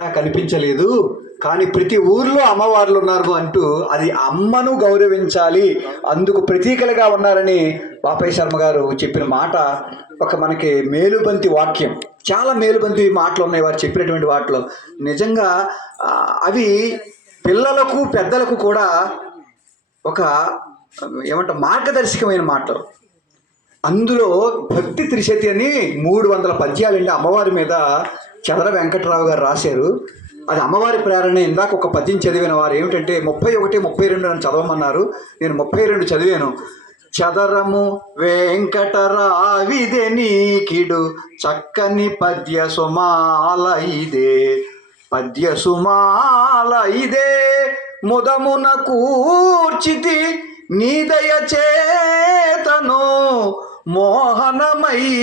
కనిపించలేదు, కానీ ప్రతి ఊర్లో అమ్మవార్లు ఉన్నారు అంటూ అది అమ్మను గౌరవించాలి, అందుకు ప్రతీకలుగా ఉన్నారని బాపయ్య శర్మ గారు చెప్పిన మాట ఒక మనకి మేలుబంతి వాక్యం. చాలా మేలుబంతి మాటలు ఉన్నాయి వారు చెప్పినటువంటి వాటిలో. నిజంగా అవి పిల్లలకు పెద్దలకు కూడా ఒక మార్గదర్శకమైన మాటలు. అందులో భక్తి త్రిశతి అని 300 పద్యాలండి అమ్మవారి మీద చదర వెంకటరావు గారు రాశారు. అది అమ్మవారి ప్రేరణ. ఇందాక ఒక పద్యం చదివిన వారు ఏమిటంటే 31, 32 అని చదవమన్నారు. నేను 32 చదివాను. చదరము వెంకటరావిదే నీకిడు చక్కని పద్య సుమాల ఇదే, పద్య సుమాల ఇదే ముదమున కూర్చితి నీదయ చేతను మోహనమయ్యను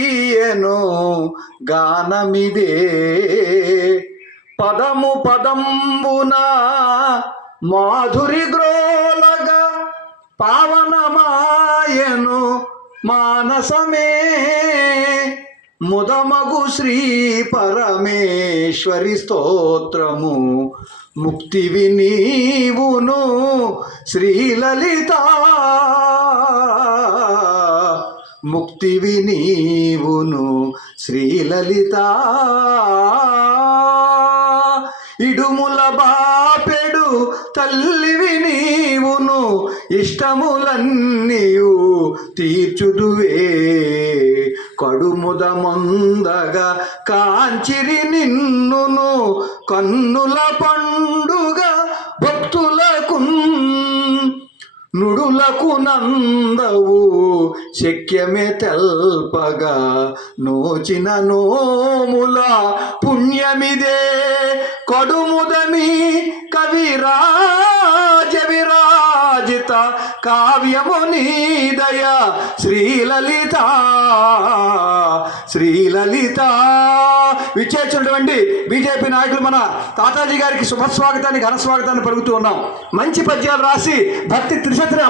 గానమిదే, పదము పదంబున మాధురి గ్రోలగా పావనమాయను మానసమే, ముదమగు శ్రీ పరమేశ్వరి స్తోత్రము ముక్తివి నీవును శ్రీలలిత, ముక్తివి నీవును శ్రీలలిత, ఇడుముల బాపెడు తల్లివి నీవును ఇష్టములన్నీయు తీర్చుదువే, కడుముదమందగా కాంచిరి నిన్నును కన్నుల పండుగ భక్తులకు నుడులకు నందవు శక్యమే తెల్పగా నోచిన నోముల పుణ్యమిదే, కడుముదమి కవిరాజ విరాజిత కావ్యము నీదయ శ్రీలలిత, శ్రీలలిత. విచ్చేసినటువంటి బీజేపీ నాయకులు మన తాతాజీ గారికి శుభస్వాగతాన్ని ఘనస్వాగతాన్ని పలుకుతూ ఉన్నాం. మంచి పద్యాలు రాసి భక్తి త్రిశతిని